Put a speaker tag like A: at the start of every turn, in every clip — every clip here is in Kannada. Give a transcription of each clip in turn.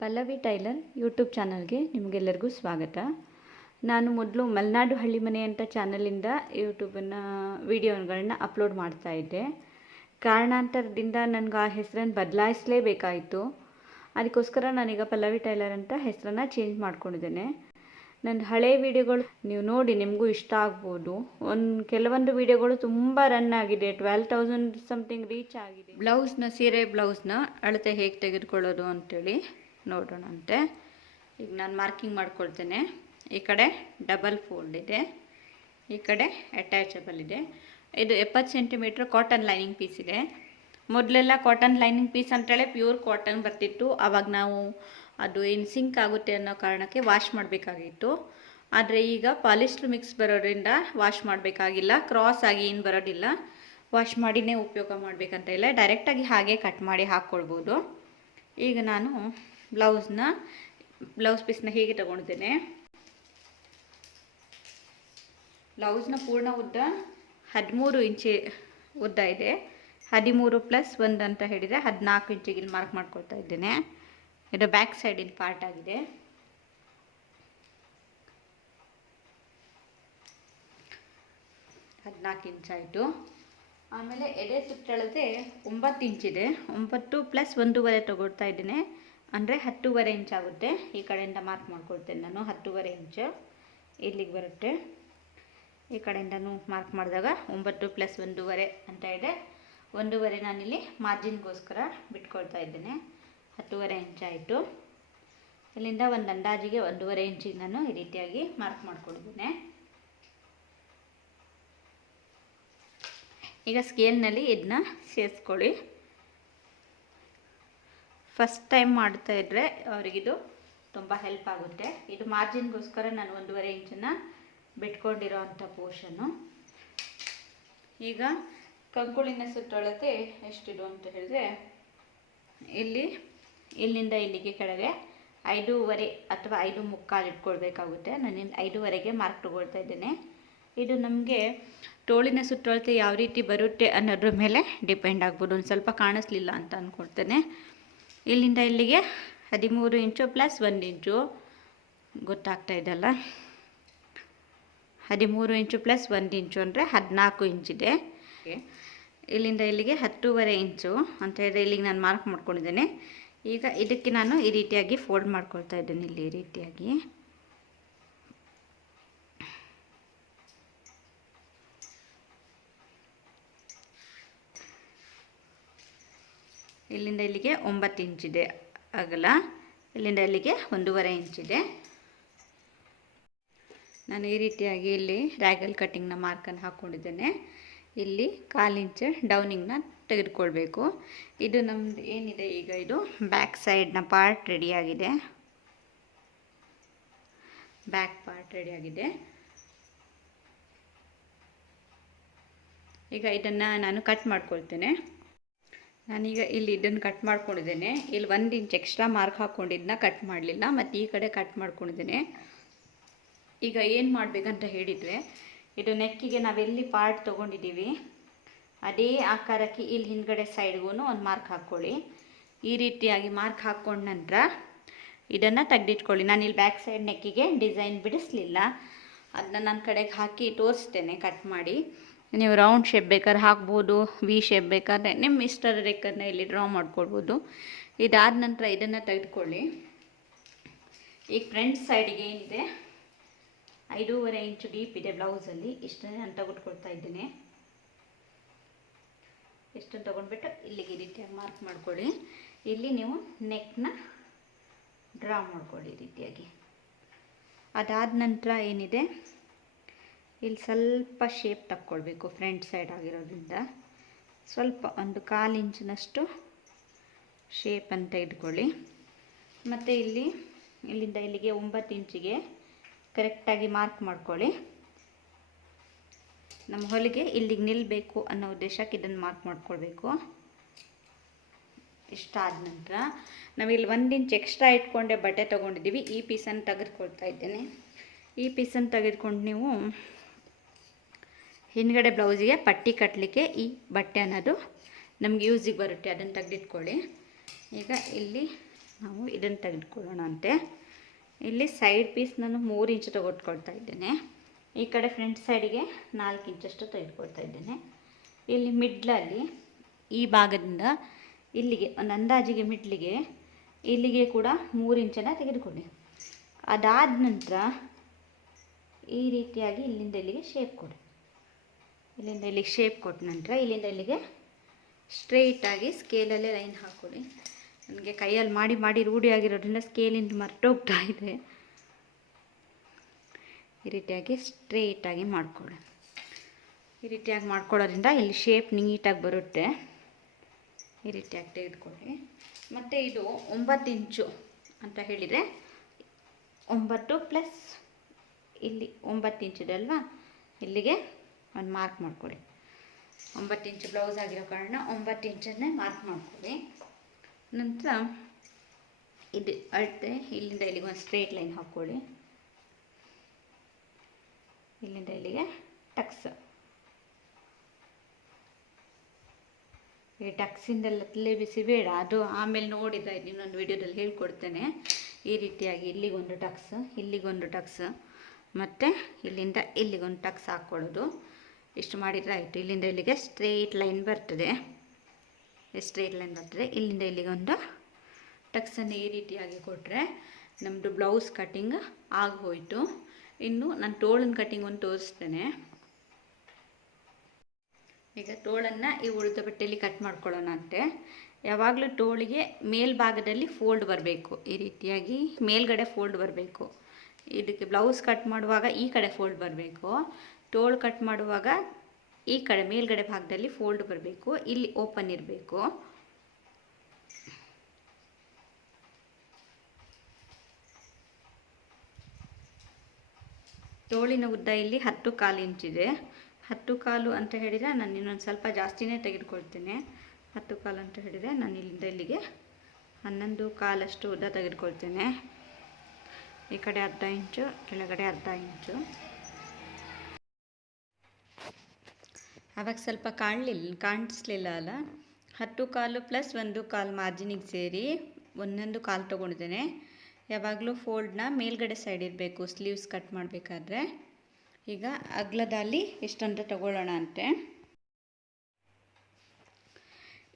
A: ಪಲ್ಲವಿ ಟೈಲರ್ ಯೂಟ್ಯೂಬ್ ಚಾನಲ್ಗೆ ನಿಮಗೆಲ್ಲರಿಗೂ ಸ್ವಾಗತ. ನಾನು ಮೊದಲು ಮಲೆನಾಡು ಹಳ್ಳಿ ಮನೆ ಅಂತ ಚಾನಲಿಂದ ಯೂಟ್ಯೂಬನ್ನ ವೀಡಿಯೋಗಳನ್ನ ಅಪ್ಲೋಡ್ ಮಾಡ್ತಾ ಇದ್ದೆ. ಕಾರಣಾಂತರದಿಂದ ನನಗೆ ಆ ಹೆಸರನ್ನು ಬದಲಾಯಿಸಲೇಬೇಕಾಯಿತು. ಅದಕ್ಕೋಸ್ಕರ ನಾನೀಗ ಪಲ್ಲವಿ ಟೈಲರ್ ಅಂತ ಹೆಸರನ್ನು ಚೇಂಜ್ ಮಾಡ್ಕೊಂಡಿದ್ದೇನೆ. ನನ್ನ ಹಳೆ ವೀಡಿಯೋಗಳು ನೀವು ನೋಡಿ ನಿಮಗೂ ಇಷ್ಟ ಆಗ್ಬೋದು. ಒಂದು ಕೆಲವೊಂದು ವೀಡಿಯೋಗಳು ತುಂಬ ರನ್ ಆಗಿದೆ. ಟ್ವೆಲ್ ತೌಸಂಡ್ ಸಮಥಿಂಗ್ ರೀಚ್ ಆಗಿದೆ. ಬ್ಲೌಸ್ನ ಸೀರೆ ಬ್ಲೌಸ್ನ ಅಳತೆ ಹೇಗೆ ತೆಗೆದುಕೊಳ್ಳೋದು ಅಂತೇಳಿ. ನೋಡೋಣ ಅಂತೆ. ಈಗ ನಾನು ಮಾರ್ಕಿಂಗ್ ಮಾಡ್ಕೊಳ್ತೇನೆ. ಈ ಕಡೆ ಡಬಲ್ ಫೋಲ್ಡ್ ಇದೆ. ಈ ಕಡೆ ಅಟ್ಯಾಚಬಲ್ ಇದೆ. ಇದು ಎಪ್ಪತ್ತು ಸೆಂಟಿಮೀಟ್ರ್ ಕಾಟನ್ ಲೈನಿಂಗ್ ಪೀಸ್ ಇದೆ. ಮೊದಲೆಲ್ಲ ಕಾಟನ್ ಲೈನಿಂಗ್ ಪೀಸ್ ಅಂತೇಳಿ ಪ್ಯೂರ್ ಕಾಟನ್ ಬರ್ತಿತ್ತು. ಆವಾಗ ನಾವು ಅದು ಏನು ಸಿಂಕ್ ಆಗುತ್ತೆ ಅನ್ನೋ ಕಾರಣಕ್ಕೆ ವಾಶ್ ಮಾಡಬೇಕಾಗಿತ್ತು. ಆದರೆ ಈಗ ಪಾಲಿಸ್ಟರ್ ಮಿಕ್ಸ್ ಬರೋದ್ರಿಂದ ವಾಶ್ ಮಾಡಬೇಕಾಗಿಲ್ಲ. ಕ್ರಾಸ್ ಆಗಿ ಏನು ಬರೋದಿಲ್ಲ. ವಾಶ್ ಮಾಡಿನೇ ಉಪಯೋಗ ಮಾಡಬೇಕಂತ ಇಲ್ಲ. ಡೈರೆಕ್ಟಾಗಿ ಹಾಗೆ ಕಟ್ ಮಾಡಿ ಹಾಕ್ಕೊಳ್ಬೋದು. ಈಗ ನಾನು ಬ್ಲೌಸ್ನ, ಬ್ಲೌಸ್ ಪೀಸ್ನ ಹೇಗೆ ತಗೊಂಡಿದ್ದೇನೆ. ಬ್ಲೌಸ್ನ ಪೂರ್ಣ ಉದ್ದ ಹದಿಮೂರು ಇಂಚಿ ಉದ್ದ ಇದೆ. ಹದಿಮೂರು ಪ್ಲಸ್ ಒಂದು ಅಂತ ಹೇಳಿದರೆ ಹದಿನಾಲ್ಕು ಇಂಚಿಗೆ ಮಾರ್ಕ್ ಮಾಡ್ಕೊಳ್ತಾ ಇದ್ದೇನೆ. ಇದು ಬ್ಯಾಕ್ ಸೈಡಿನ ಪಾರ್ಟ್ ಆಗಿದೆ. ಹದಿನಾಲ್ಕು ಇಂಚಾಯಿತು ಆಮೇಲೆ ಎಡೆ ಸುತ್ತಳತೆ ಒಂಬತ್ತು ಇಂಚಿದೆ ಒಂಬತ್ತು ಪ್ಲಸ್ ಒಂದೂವರೆ ತಗೊಳ್ತಾ ಇದ್ದೇನೆ. ಅಂದರೆ ಹತ್ತೂವರೆ ಇಂಚ್ ಆಗುತ್ತೆ. ಈ ಕಡೆಯಿಂದ ಮಾರ್ಕ್ ಮಾಡ್ಕೊಳ್ತೇನೆ ನಾನು, ಹತ್ತೂವರೆ ಇಂಚು ಇಲ್ಲಿಗೆ ಬರುತ್ತೆ. ಈ ಕಡೆಯಿಂದನೂ ಮಾರ್ಕ್ ಮಾಡಿದಾಗ ಒಂಬತ್ತು ಪ್ಲಸ್ ಒಂದೂವರೆ ಅಂತ ಇದೆ. ಒಂದೂವರೆ ನಾನಿಲ್ಲಿ ಮಾರ್ಜಿನ್ಗೋಸ್ಕರ ಬಿಟ್ಕೊಳ್ತಾ ಇದ್ದೇನೆ. ಹತ್ತೂವರೆ ಇಂಚಾಯಿತು ಇಲ್ಲಿಂದ ಒಂದು ಅಂದಾಜಿಗೆ ಒಂದೂವರೆ ಇಂಚಿಗೆ ನಾನು ಈ ರೀತಿಯಾಗಿ ಮಾರ್ಕ್ ಮಾಡ್ಕೊಳ್ತೇನೆ ಈಗ ಸ್ಕೇಲ್ನಲ್ಲಿ ಇದನ್ನ ಸೇರಿಸ್ಕೊಳ್ಳಿ. ಫಸ್ಟ್ ಟೈಮ್ ಮಾಡ್ತಾ ಇದ್ದರೆ ಅವರಿಗಿದು ತುಂಬ ಹೆಲ್ಪ್ ಆಗುತ್ತೆ. ಇದು ಮಾರ್ಜಿನ್ಗೋಸ್ಕರ ನಾನು ಒಂದೂವರೆ ಇಂಚನ್ನು ಬಿಟ್ಕೊಂಡಿರೋ ಅಂಥ ಪೋರ್ಷನ್ನು ಈಗ ಕಂಕುಳಿನ ಸುತ್ತಳತೆ ಎಷ್ಟಿದು ಅಂತ ಹೇಳಿದ್ರೆ, ಇಲ್ಲಿ, ಇಲ್ಲಿಂದ ಇಲ್ಲಿಗೆ ಕೆಳಗೆ ಐದೂವರೆ ಅಥವಾ ಐದು ಮುಕ್ಕಾಲು ಇಟ್ಕೊಳ್ಬೇಕಾಗುತ್ತೆ. ನಾನು ಐದೂವರೆಗೆ ಮಾರ್ಕ್ ತಗೊಳ್ತಾ ಇದ್ದೇನೆ. ಇದು ನಮಗೆ ತೋಳಿನ ಸುತ್ತಳತೆ ಯಾವ ರೀತಿ ಬರುತ್ತೆ ಅನ್ನೋದ್ರ ಮೇಲೆ ಡಿಪೆಂಡ್ ಆಗ್ಬೋದು. ಒಂದು ಸ್ವಲ್ಪ ಕಾಣಿಸ್ಲಿಲ್ಲ ಅಂತ ಅಂದ್ಕೊಳ್ತೇನೆ ಇಲ್ಲಿಂದ ಇಲ್ಲಿಗೆ ಹದಿಮೂರು ಇಂಚು ಪ್ಲಸ್ ಒಂದು ಇಂಚು. ಗೊತ್ತಾಗ್ತಾ ಇದೆಲ್ಲ ಹದಿಮೂರು ಇಂಚು ಪ್ಲಸ್ ಒಂದು ಇಂಚು ಅಂದರೆ ಹದಿನಾಲ್ಕು ಇಂಚಿದೆ ಇಲ್ಲಿಂದ ಇಲ್ಲಿಗೆ ಹತ್ತೂವರೆ ಇಂಚು ಅಂತ ಹೇಳಿದ್ರೆ ಇಲ್ಲಿಗೆ ನಾನು ಮಾರ್ಕ್ ಮಾಡ್ಕೊಂಡಿದ್ದೇನೆ. ಈಗ ಇದಕ್ಕೆ ನಾನು ಈ ರೀತಿಯಾಗಿ ಫೋಲ್ಡ್ ಮಾಡ್ಕೊಳ್ತಾ ಇದ್ದೇನೆ ಇಲ್ಲಿ ಈ ರೀತಿಯಾಗಿ. ಇಲ್ಲಿಂದ ಇಲ್ಲಿಗೆ ಒಂಬತ್ತು ಇಂಚಿದೆ ಅಗಲ. ಇಲ್ಲಿಂದ ಇಲ್ಲಿಗೆ ಒಂದೂವರೆ ಇಂಚಿದೆ ನಾನು ಈ ರೀತಿಯಾಗಿ ಇಲ್ಲಿ ರ್ಯಾಗಲ್ ಕಟ್ಟಿಂಗ್ನ ಮಾರ್ಕನ್ನು ಹಾಕ್ಕೊಂಡಿದ್ದೇನೆ. ಇಲ್ಲಿ ಕಾಲು ಇಂಚ್ ಡೌನಿಂಗ್ನ ತೆಗೆದುಕೊಳ್ಬೇಕು. ಇದು ನಮ್ದು ಏನಿದೆ ಈಗ? ಇದು ಬ್ಯಾಕ್ ಸೈಡ್ನ ಪಾರ್ಟ್ ರೆಡಿಯಾಗಿದೆ ಬ್ಯಾಕ್ ಪಾರ್ಟ್ ರೆಡಿಯಾಗಿದೆ ಈಗ ಇದನ್ನು ನಾನು ಕಟ್ ಮಾಡ್ಕೊಳ್ತೇನೆ. ನಾನೀಗ ಇಲ್ಲಿ ಇದನ್ನು ಕಟ್ ಮಾಡ್ಕೊಂಡಿದ್ದೇನೆ. ಇಲ್ಲಿ ಒಂದು ಇಂಚ್ ಎಕ್ಸ್ಟ್ರಾ ಮಾರ್ಕ್ ಹಾಕ್ಕೊಂಡಿದ್ದನ್ನ ಕಟ್ ಮಾಡಲಿಲ್ಲ. ಮತ್ತು ಈ ಕಡೆ ಕಟ್ ಮಾಡ್ಕೊಂಡಿದ್ದೇನೆ. ಈಗ ಏನು ಮಾಡಬೇಕಂತ ಹೇಳಿದರೆ, ಇದು ನೆಕ್ಕಿಗೆ ನಾವೆಲ್ಲಿ ಪಾರ್ಟ್ ತೊಗೊಂಡಿದ್ದೀವಿ, ಅದೇ ಆಕಾರಕ್ಕೆ ಇಲ್ಲಿ ಹಿಂದ್ಗಡೆ ಸೈಡ್ಗೂ ಒಂದು ಮಾರ್ಕ್ ಹಾಕ್ಕೊಳ್ಳಿ ಈ ರೀತಿಯಾಗಿ ಮಾರ್ಕ್ ಹಾಕ್ಕೊಂಡ ನಂತರ ಇದನ್ನು ತೆಗೆದಿಟ್ಕೊಳ್ಳಿ. ನಾನು ಇಲ್ಲಿ ಬ್ಯಾಕ್ ಸೈಡ್ ನೆಕ್ಕಿಗೆ ಡಿಸೈನ್ ಬಿಡಿಸ್ಲಿಲ್ಲ. ಅದನ್ನ ನನ್ನ ಕಡೆಗೆ ಹಾಕಿ ತೋರಿಸ್ತೇನೆ ಕಟ್ ಮಾಡಿ. ನೀವು ರೌಂಡ್ ಶೇಪ್ ಬೇಕಾದ್ರೆ ಹಾಕ್ಬೋದು ವಿ ಶೇಪ್ ಬೇಕಾದ್ರೆ ನಿಮ್ಮ ಇಷ್ಟದ ರೇಖನ್ನ ಇಲ್ಲಿ ಡ್ರಾ ಮಾಡ್ಕೊಳ್ಬೋದು. ಇದಾದ ನಂತರ ಇದನ್ನು ತೆಗೆದುಕೊಳ್ಳಿ. ಈಗ ಫ್ರಂಟ್ ಸೈಡಿಗೆ ಏನಿದೆ? ಐದೂವರೆ ಇಂಚು ಡೀಪ್ ಇದೆ ಬ್ಲೌಸಲ್ಲಿ ಇಷ್ಟನ್ನೇ ನಾನು ತೆಗೆದುಕೊಳ್ತಾ ಇದ್ದೇನೆ. ಇಷ್ಟನ್ನು ತೊಗೊಂಡ್ಬಿಟ್ಟು ಇಲ್ಲಿಗೆ ಈ ರೀತಿಯಾಗಿ ಮಾರ್ಕ್ ಮಾಡ್ಕೊಳ್ಳಿ. ಇಲ್ಲಿ ನೀವು ನೆಕ್ನ ಡ್ರಾ ಮಾಡ್ಕೊಳ್ಳಿ ಈ ರೀತಿಯಾಗಿ. ಅದಾದ ನಂತರ ಏನಿದೆ? ಇಲ್ಲಿ ಸ್ವಲ್ಪ ಶೇಪ್ ತಕ್ಕೊಳ್ಬೇಕು ಫ್ರಂಟ್ ಸೈಡ್ ಆಗಿರೋದ್ರಿಂದ. ಸ್ವಲ್ಪ ಒಂದು ಕಾಲು ಇಂಚಿನಷ್ಟು ಶೇಪ್ ಅಂತ ಇಟ್ಕೊಳ್ಳಿ ಮತ್ತು ಇಲ್ಲಿ, ಇಲ್ಲಿಂದ ಇಲ್ಲಿಗೆ ಒಂಬತ್ತು ಇಂಚಿಗೆ ಕರೆಕ್ಟಾಗಿ ಮಾರ್ಕ್ ಮಾಡ್ಕೊಳ್ಳಿ. ನಮ್ಮ ಹೊಲಿಗೆ ಇಲ್ಲಿಗೆ ನಿಲ್ಲಬೇಕು ಅನ್ನೋ ಉದ್ದೇಶಕ್ಕೆ ಇದನ್ನು ಮಾರ್ಕ್ ಮಾಡ್ಕೊಳ್ಬೇಕು. ಇಷ್ಟಾದ ನಂತರ ನಾವಿಲ್ಲಿ ಒಂದು ಇಂಚ್ ಎಕ್ಸ್ಟ್ರಾ ಇಟ್ಕೊಂಡೆ ಬಟ್ಟೆ ತೊಗೊಂಡಿದ್ದೀವಿ. ಈ ಪೀಸನ್ನು ತೆಗೆದುಕೊಳ್ತಾ ಇದ್ದೇನೆ. ಈ ಪೀಸನ್ನು ತೆಗೆದುಕೊಂಡು ನೀವು ಹಿಂದ್ಗಡೆ ಬ್ಲೌಸಿಗೆ ಪಟ್ಟಿ ಕಟ್ಟಲಿಕ್ಕೆ ಈ ಬಟ್ಟೆ ಅನ್ನೋದು ನಮ್ಗೆ ಯೂಸಿಗೆ ಬರುತ್ತೆ, ಅದನ್ನು ತೆಗೆದಿಟ್ಕೊಳ್ಳಿ. ಈಗ ಇಲ್ಲಿ ನಾವು ಇದನ್ನು ತೆಗೆದುಕೊಳ್ಳೋಣ ಅಂತೆ ಇಲ್ಲಿ ಸೈಡ್ ಪೀಸ್ ನಾನು ಮೂರು ಇಂಚು ತೊಗೊಟ್ಕೊಳ್ತಾ ಇದ್ದೇನೆ. ಈ ಕಡೆ ಫ್ರಂಟ್ ಸೈಡಿಗೆ ನಾಲ್ಕು ಇಂಚಷ್ಟು ತೆಗೆದುಕೊಳ್ತಾ ಇದ್ದೇನೆ. ಇಲ್ಲಿ ಮಿಡ್ಲಲ್ಲಿ ಈ ಭಾಗದಿಂದ ಇಲ್ಲಿಗೆ ಒಂದು ಅಂದಾಜಿಗೆ ಮಿಡ್ಲಿಗೆ, ಇಲ್ಲಿಗೆ ಕೂಡ ಮೂರು ಇಂಚನ್ನು ತೆಗೆದುಕೊಳ್ಳಿ. ಅದಾದ ನಂತರ ಈ ರೀತಿಯಾಗಿ ಇಲ್ಲಿಂದ ಇಲ್ಲಿಗೆ ಶೇಪ್ ಕೊಡಿ. ಇಲ್ಲಿಂದ ಇಲ್ಲಿಗೆ ಶೇಪ್ ಕೊಟ್ಟ ನಂತರ ಇಲ್ಲಿಂದ ಇಲ್ಲಿಗೆ ಸ್ಟ್ರೈಟಾಗಿ ಸ್ಕೇಲಲ್ಲೇ ಲೈನ್ ಹಾಕೊಳ್ಳಿ. ನನಗೆ ಕೈಯಲ್ಲಿ ಮಾಡಿ ಮಾಡಿ ರೂಢಿ ಆಗಿರೋದ್ರಿಂದ ಸ್ಕೇಲಿಂದ ಮರ್ತೋಗ್ತಾ ಇದೆ. ಈ ರೀತಿಯಾಗಿ ಸ್ಟ್ರೈಟಾಗಿ ಮಾಡಿಕೊಳ್ಳಿ. ಈ ರೀತಿಯಾಗಿ ಮಾಡ್ಕೊಳ್ಳೋದ್ರಿಂದ ಇಲ್ಲಿ ಶೇಪ್ ನೀಟಾಗಿ ಬರುತ್ತೆ. ಈ ರೀತಿಯಾಗಿ ತೆಗೆದುಕೊಳ್ಳಿ. ಮತ್ತು ಇದು ಒಂಬತ್ತು ಇಂಚು ಅಂತ ಹೇಳಿದರೆ ಒಂಬತ್ತು ಪ್ಲಸ್ ಇಲ್ಲಿ ಒಂಬತ್ತು ಇಂಚಿದೆ ಅಲ್ವಾ? ಇಲ್ಲಿಗೆ ಒಂದು ಮಾರ್ಕ್ ಮಾಡ್ಕೊಳ್ಳಿ ಒಂಬತ್ತು ಇಂಚು ಬ್ಲೌಸ್ ಆಗಿರೋ ಕಾರಣ ಒಂಬತ್ತು ಇಂಚನ್ನೇ ಮಾರ್ಕ್ ಮಾಡ್ಕೊಳ್ಳಿ ನಂತರ ಇದು ಅಳತೆ, ಇಲ್ಲಿಂದ ಇಲ್ಲಿಗೆ ಒಂದು ಸ್ಟ್ರೇಟ್ ಲೈನ್ ಹಾಕ್ಕೊಳ್ಳಿ ಇಲ್ಲಿಂದ ಇಲ್ಲಿಗೆ ಟಕ್ಸ್ ಈ ಟಕ್ಸಿಂದೆಲ್ಲ ತಲೆ ಬಿಸಿ ಬೇಡ, ಅದು ಆಮೇಲೆ ನೋಡಿದ ಇನ್ನೊಂದು ವಿಡಿಯೋದಲ್ಲಿ ಹೇಳ್ಕೊಡ್ತೇನೆ. ಈ ರೀತಿಯಾಗಿ ಇಲ್ಲಿಗೊಂದು ಟಕ್ಸ್ ಇಲ್ಲಿಗೊಂದು ಟಕ್ಸ್ ಮತ್ತು ಇಲ್ಲಿಂದ ಇಲ್ಲಿಗೊಂದು ಟಕ್ಸ್ ಹಾಕ್ಕೊಳ್ಳೋದು. ಇಷ್ಟು ಮಾಡಿದರೆ ಆಯಿತು. ಇಲ್ಲಿಂದ ಇಲ್ಲಿಗೆ ಸ್ಟ್ರೇಟ್ ಲೈನ್ ಬರ್ತದೆ. ಸ್ಟ್ರೇಟ್ ಲೈನ್ ಬರ್ತದೆ. ಇಲ್ಲಿಂದ ಇಲ್ಲಿಗೆ ಒಂದು ಟಕ್ಸನ್ನು ಈ ರೀತಿಯಾಗಿ ಕೊಟ್ಟರೆ ನಮ್ಮದು ಬ್ಲೌಸ್ ಕಟ್ಟಿಂಗ್ ಆಗೋಯಿತು. ಇನ್ನು ನಾನು ತೋಳನ ಕಟ್ಟಿಂಗ್ ಒಂದು ತೋರಿಸ್ತೇನೆ. ಈಗ ತೋಳನ್ನು ಈ ಉಳಿದ ಬಟ್ಟೆಯಲ್ಲಿ ಕಟ್ ಮಾಡ್ಕೊಳ್ಳೋಣ ಅಂತೆ. ಯಾವಾಗಲೂ ತೋಳಿಗೆ ಮೇಲ್ಭಾಗದಲ್ಲಿ ಫೋಲ್ಡ್ ಬರಬೇಕು. ಈ ರೀತಿಯಾಗಿ ಮೇಲ್ಗಡೆ ಫೋಲ್ಡ್ ಬರಬೇಕು. ಇದಕ್ಕೆ ಬ್ಲೌಸ್ ಕಟ್ ಮಾಡುವಾಗ ಈ ಕಡೆ ಫೋಲ್ಡ್ ಬರಬೇಕು. ಟೋಳು ಕಟ್ ಮಾಡುವಾಗ ಈ ಕಡೆ ಮೇಲ್ಗಡೆ ಭಾಗದಲ್ಲಿ ಫೋಲ್ಡ್ ಬರಬೇಕು. ಇಲ್ಲಿ ಓಪನ್ ಇರಬೇಕು. ತೋಳಿನ ಉದ್ದ ಇಲ್ಲಿ ಹತ್ತು ಕಾಲು ಇಂಚಿದೆ ಹತ್ತು ಕಾಲು ಅಂತ ಹೇಳಿದರೆ ನಾನು ಇನ್ನೊಂದು ಸ್ವಲ್ಪ ಜಾಸ್ತಿನೇ ತೆಗೆದುಕೊಳ್ತೇನೆ. ಹತ್ತು ಕಾಲು ಅಂತ ಹೇಳಿದರೆ ನಾನು ಇಲ್ಲಿಂದ ಇಲ್ಲಿಗೆ ಹನ್ನೊಂದು ಕಾಲಷ್ಟು ಉದ್ದ ತೆಗೆದುಕೊಳ್ತೇನೆ. ಈ ಕಡೆ ಅರ್ಧ ಇಂಚು, ಕೆಳಗಡೆ ಅರ್ಧ ಇಂಚು. ಆವಾಗ ಸ್ವಲ್ಪ ಕಾಣಲಿಲ್ಲ ಕಾಣಿಸ್ಲಿಲ್ಲ ಅಲ್ಲ? ಹತ್ತು ಕಾಲು ಪ್ಲಸ್ ಒಂದು ಕಾಲು ಮಾರ್ಜಿನಿಗೆ ಸೇರಿ ಒಂದೊಂದು ಕಾಲು ತೊಗೊಂಡಿದ್ದೇನೆ. ಯಾವಾಗಲೂ ಫೋಲ್ಡ್ನ ಮೇಲ್ಗಡೆ ಸೈಡ್ ಇರಬೇಕು ಸ್ಲೀವ್ಸ್ ಕಟ್ ಮಾಡಬೇಕಾದ್ರೆ. ಈಗ ಅಗ್ಲದಲ್ಲಿ ಎಷ್ಟಂತ ತಗೊಳ್ಳೋಣ ಅಂತೆ.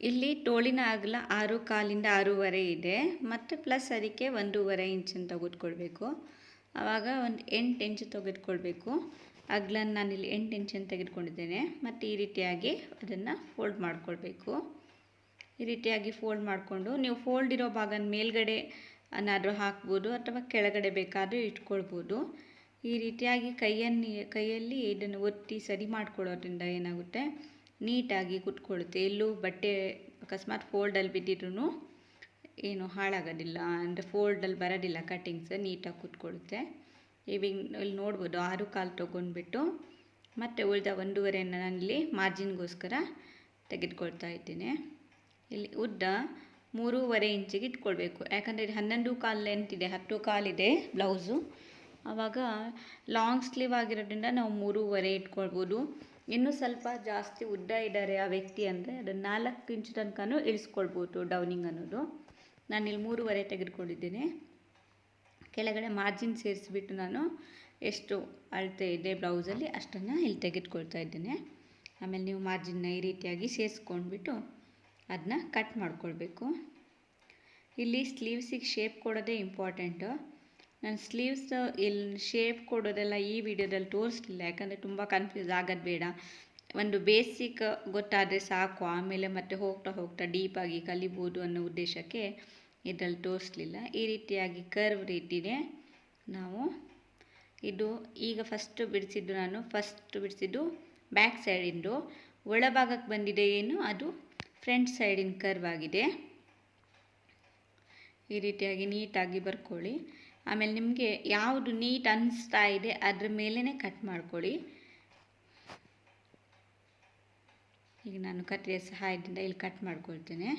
A: ಇಲ್ಲಿ ತೋಳಿನ ಅಗಲ ಆರು ಕಾಲಿಂದ ಆರೂವರೆ ಇದೆ. ಮತ್ತು ಪ್ಲಸ್ ಅದಕ್ಕೆ ಒಂದೂವರೆ ಇಂಚನ್ನು ತೆಗೆದುಕೊಳ್ಬೇಕು. ಆವಾಗ ಒಂದು ಎಂಟು ಇಂಚು ತೆಗೆದುಕೊಳ್ಬೇಕು. ಅಗ್ಲನ್ನು ನಾನಿಲ್ಲಿ ಎಂಟು ಇಂಚನ್ನು ತೆಗೆದುಕೊಂಡಿದ್ದೇನೆ. ಮತ್ತು ಈ ರೀತಿಯಾಗಿ ಅದನ್ನು ಫೋಲ್ಡ್ ಮಾಡಿಕೊಳ್ಬೇಕು. ಈ ರೀತಿಯಾಗಿ ಫೋಲ್ಡ್ ಮಾಡಿಕೊಂಡು ನೀವು ಫೋಲ್ಡ್ ಇರೋ ಭಾಗನ ಮೇಲ್ಗಡೆ ಅನ್ನಾದರೂ ಹಾಕ್ಬೋದು, ಅಥವಾ ಕೆಳಗಡೆ ಬೇಕಾದರೂ ಇಟ್ಕೊಳ್ಬೋದು. ಈ ರೀತಿಯಾಗಿ ಕೈಯನ್ನು, ಕೈಯಲ್ಲಿ ಇದನ್ನು ಒತ್ತಿ ಸರಿ ಮಾಡ್ಕೊಳ್ಳೋದ್ರಿಂದ ಏನಾಗುತ್ತೆ? ನೀಟಾಗಿ ಕುತ್ಕೊಳ್ಳುತ್ತೆ. ಎಲ್ಲೂ ಬಟ್ಟೆ ಅಕಸ್ಮಾತ್ ಫೋಲ್ಡಲ್ಲಿ ಬಿದ್ದಿದ್ರೂ ಏನು ಹಾಳಾಗೋದಿಲ್ಲ. ಅಂದರೆ ಫೋಲ್ಡಲ್ಲಿ ಬರೋದಿಲ್ಲ. ಕಟ್ಟಿಂಗ್ಸ್ ನೀಟಾಗಿ ಕುತ್ಕೊಳ್ಳುತ್ತೆ. ಇವಾಗ ಇಲ್ಲಿ ನೋಡ್ಬೋದು, ಆರು ಕಾಲು ತೊಗೊಂಡ್ಬಿಟ್ಟು ಮತ್ತು ಉಳಿದ ಒಂದೂವರೆಯನ್ನು ನಾನಿಲ್ಲಿ ಮಾರ್ಜಿನ್ಗೋಸ್ಕರ ತೆಗೆದುಕೊಳ್ತಾ ಇದ್ದೀನಿ. ಇಲ್ಲಿ ಉದ್ದ ಮೂರುವರೆ ಇಂಚಿಗೆ ಇಟ್ಕೊಳ್ಬೇಕು. ಯಾಕಂದರೆ ಹನ್ನೊಂದು ಕಾಲು ಲೆಂತ್ ಇದೆ, ಹತ್ತು ಕಾಲಿದೆ ಬ್ಲೌಸು. ಆವಾಗ ಲಾಂಗ್ ಸ್ಲೀವ್ ಆಗಿರೋದ್ರಿಂದ ನಾವು ಮೂರುವರೆ ಇಟ್ಕೊಳ್ಬೋದು. ಇನ್ನೂ ಸ್ವಲ್ಪ ಜಾಸ್ತಿ ಉದ್ದ ಇದ್ದಾರೆ ಆ ವ್ಯಕ್ತಿ ಅಂದರೆ ಅದನ್ನು ನಾಲ್ಕು ಇಂಚು ತನಕನೂ ಇಳಿಸ್ಕೊಳ್ಬೋದು ಡೌನಿಂಗ್ ಅನ್ನೋದು. ನಾನಿಲ್ಲಿ ಮೂರುವರೆ ತೆಗೆದುಕೊಂಡಿದ್ದೇನೆ. ಕೆಳಗಡೆ ಮಾರ್ಜಿನ್ ಸೇರಿಸ್ಬಿಟ್ಟು ನಾನು ಎಷ್ಟು ಅಳತೆ ಇದೆ ಬ್ಲೌಸಲ್ಲಿ ಅಷ್ಟನ್ನು ಇಲ್ಲಿ ತೆಗೆದುಕೊಳ್ತಾ ಇದ್ದೇನೆ. ಆಮೇಲೆ ನೀವು ಮಾರ್ಜಿನ್ನ ಈ ರೀತಿಯಾಗಿ ಸೇರಿಸ್ಕೊಂಡ್ಬಿಟ್ಟು ಅದನ್ನ ಕಟ್ ಮಾಡ್ಕೊಳ್ಬೇಕು. ಇಲ್ಲಿ ಸ್ಲೀವ್ಸಿಗೆ ಶೇಪ್ ಕೊಡೋದೇ ಇಂಪಾರ್ಟೆಂಟು ನಾನು ಸ್ಲೀವ್ಸ್, ಇಲ್ಲಿ ಶೇಪ್ ಕೊಡೋದೆಲ್ಲ ಈ ವಿಡಿಯೋದಲ್ಲಿ ತೋರಿಸ್ಲಿಲ್ಲ, ಯಾಕಂದರೆ ತುಂಬ ಕನ್ಫ್ಯೂಸ್ ಆಗೋದು ಬೇಡ. ಒಂದು ಬೇಸಿಕ್ ಗೊತ್ತಾದರೆ ಸಾಕು, ಆಮೇಲೆ ಮತ್ತೆ ಹೋಗ್ತಾ ಹೋಗ್ತಾ ಡೀಪಾಗಿ ಕಲಿಬೋದು ಅನ್ನೋ ಉದ್ದೇಶಕ್ಕೆ ಇದರಲ್ಲಿ ತೋರಿಸ್ಲಿಲ್ಲ. ಈ ರೀತಿಯಾಗಿ ಕರ್ವ್ ರೀತಿಯೇ ನಾವು ಇದು ಈಗ ಫಸ್ಟ್ ಬಿಡಿಸಿದ್ದು ನಾನು ಫಸ್ಟ್ ಬಿಡಿಸಿದ್ದು ಬ್ಯಾಕ್ ಸೈಡಿಂದು ಒಳಭಾಗಕ್ಕೆ ಬಂದಿದೆ ಏನು? ಅದು ಫ್ರಂಟ್ ಸೈಡಿನ ಕರ್ವ್ ಆಗಿದೆ. ಈ ರೀತಿಯಾಗಿ ನೀಟಾಗಿ ಬರ್ಕೊಳ್ಳಿ. ಆಮೇಲೆ ನಿಮಗೆ ಯಾವುದು ನೀಟ್ ಅನ್ನಿಸ್ತಾ ಇದೆ ಅದ್ರ ಮೇಲೇ ಕಟ್ ಮಾಡ್ಕೊಳ್ಳಿ. ಈಗ ನಾನು ಕತ್ತರಿಯ ಸಹಾಯದಿಂದ ಇಲ್ಲಿ ಕಟ್ ಮಾಡ್ಕೊಳ್ತೇನೆ.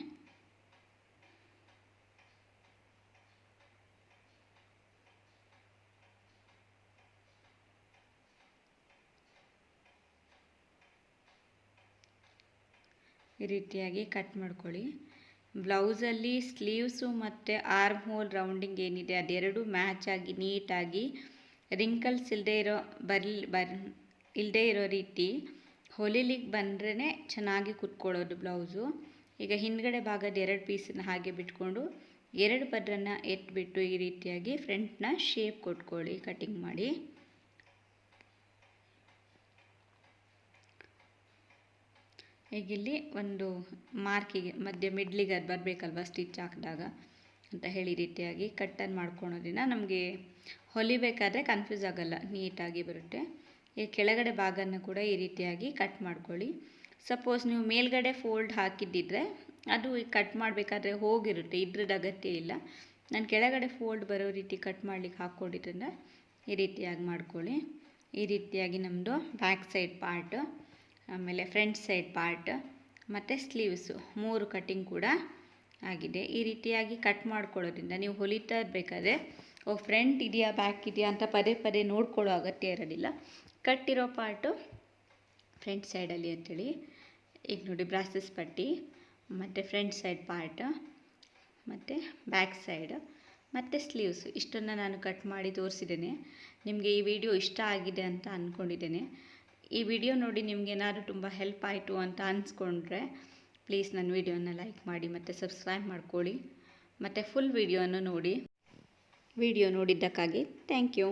A: ಈ ರೀತಿಯಾಗಿ ಕಟ್ ಮಾಡ್ಕೊಳ್ಳಿ. ಬ್ಲೌಸಲ್ಲಿ ಸ್ಲೀವ್ಸು ಮತ್ತು ಆರ್ಮ್ ಹೋಲ್ ರೌಂಡಿಂಗ್ ಏನಿದೆ, ಅದೆರಡು ಮ್ಯಾಚ್ ಆಗಿ ನೀಟಾಗಿ ರಿಂಕಲ್ಸ್ ಇಲ್ಲದೆ ಇರೋ ಬರ್ಲಿ, ಬರ್ ಇಲ್ಲದೆ ಇರೋ ರೀತಿ ಹೊಲಿಲಿಕ್ಕೆ ಬಂದ್ರೇ ಚೆನ್ನಾಗಿ ಕುತ್ಕೊಳ್ಳೋದು ಬ್ಲೌಸು. ಈಗ ಹಿಂದ್ಗಡೆ ಭಾಗದ ಎರಡು ಪೀಸನ್ನ ಹಾಗೆ ಬಿಟ್ಕೊಂಡು ಎರಡು ಪದ್ರನ್ನು ಎತ್ಬಿಟ್ಟು ಈ ರೀತಿಯಾಗಿ ಫ್ರಂಟ್ನ ಶೇಪ್ ಕೊಟ್ಕೊಳ್ಳಿ, ಕಟಿಂಗ್ ಮಾಡಿ. ಈಗ ಇಲ್ಲಿ ಒಂದು ಮಾರ್ಕಿಗೆ ಮಧ್ಯ ಮಿಡ್ಲಿಗೆ ಅದು ಬರಬೇಕಲ್ವ ಸ್ಟಿಚ್ ಹಾಕಿದಾಗ ಅಂತ ಹೇಳಿ ರೀತಿಯಾಗಿ ಕಟ್ಟನ್ನು ಮಾಡ್ಕೊಳೋದ್ರಿಂದ ನಮಗೆ ಹೊಲಿಬೇಕಾದ್ರೆ ಕನ್ಫ್ಯೂಸ್ ಆಗಲ್ಲ, ನೀಟಾಗಿ ಬರುತ್ತೆ. ಈ ಕೆಳಗಡೆ ಭಾಗನ ಕೂಡ ಈ ರೀತಿಯಾಗಿ ಕಟ್ ಮಾಡ್ಕೊಳ್ಳಿ. ಸಪೋಸ್ ನೀವು ಮೇಲ್ಗಡೆ ಫೋಲ್ಡ್ ಹಾಕಿದ್ದಿದ್ರೆ ಅದು ಕಟ್ ಮಾಡಬೇಕಾದ್ರೆ ಹೋಗಿರುತ್ತೆ, ಇದ್ರದ್ದು ಅಗತ್ಯ ಇಲ್ಲ. ನಾನು ಕೆಳಗಡೆ ಫೋಲ್ಡ್ ಬರೋ ರೀತಿ ಕಟ್ ಮಾಡ್ಲಿಕ್ಕೆ ಹಾಕ್ಕೊಂಡಿದ್ರಿಂದ ಈ ರೀತಿಯಾಗಿ ಮಾಡ್ಕೊಳ್ಳಿ. ಈ ರೀತಿಯಾಗಿ ನಮ್ಮದು ಬ್ಯಾಕ್ ಸೈಡ್ ಪಾರ್ಟ್ ಆಮೇಲೆ ಫ್ರಂಟ್ ಸೈಡ್ ಪಾರ್ಟ್, ಮತ್ತು ಸ್ಲೀವ್ಸು, ಮೂರು ಕಟ್ಟಿಂಗ್ ಕೂಡ ಆಗಿದೆ. ಈ ರೀತಿಯಾಗಿ ಕಟ್ ಮಾಡ್ಕೊಳ್ಳೋದ್ರಿಂದ ನೀವು ಹೊಲಿತಾ ಇರಬೇಕಾದ್ರೆ, ಓ, ಫ್ರಂಟ್ ಇದೆಯಾ, ಬ್ಯಾಕ್ ಇದೆಯಾ ಅಂತ ಪದೇ ಪದೇ ನೋಡ್ಕೊಳ್ಳೋ ಅಗತ್ಯ ಇರೋದಿಲ್ಲ. ಕಟ್ಟಿರೋ ಪಾರ್ಟು ಫ್ರಂಟ್ ಸೈಡಲ್ಲಿ ಅಂತೇಳಿ. ಈಗ ನೋಡಿ, ಬ್ರಾಸಸ್ ಪಟ್ಟಿ, ಮತ್ತು ಫ್ರಂಟ್ ಸೈಡ್ ಪಾರ್ಟ್, ಮತ್ತು ಬ್ಯಾಕ್ ಸೈಡ್, ಮತ್ತು ಸ್ಲೀವ್ಸ್. ಇಷ್ಟನ್ನು ನಾನು ಕಟ್ ಮಾಡಿ ತೋರಿಸಿದ್ದೇನೆ. ನಿಮಗೆ ಈ ವಿಡಿಯೋ ಇಷ್ಟ ಆಗಿದೆ ಅಂತ ಅಂದ್ಕೊಂಡಿದ್ದೇನೆ ಈ ವಿಡಿಯೋ ನೋಡಿ ನಿಮ್ಗೆ ಏನಾದರೂ ತುಂಬ ಹೆಲ್ಪ್ ಆಯಿತು ಅಂತ ಅನ್ಸ್ಕೊಂಡ್ರೆ ಪ್ಲೀಸ್ ನನ್ನ ವಿಡಿಯೋನ ಲೈಕ್ ಮಾಡಿ ಮತ್ತು ಸಬ್ಸ್ಕ್ರೈಬ್ ಮಾಡ್ಕೊಳ್ಳಿ. ಮತ್ತು ಫುಲ್ ವಿಡಿಯೋನ ನೋಡಿ. Video ನೋಡಿದ್ದಕ್ಕಾಗಿ thank you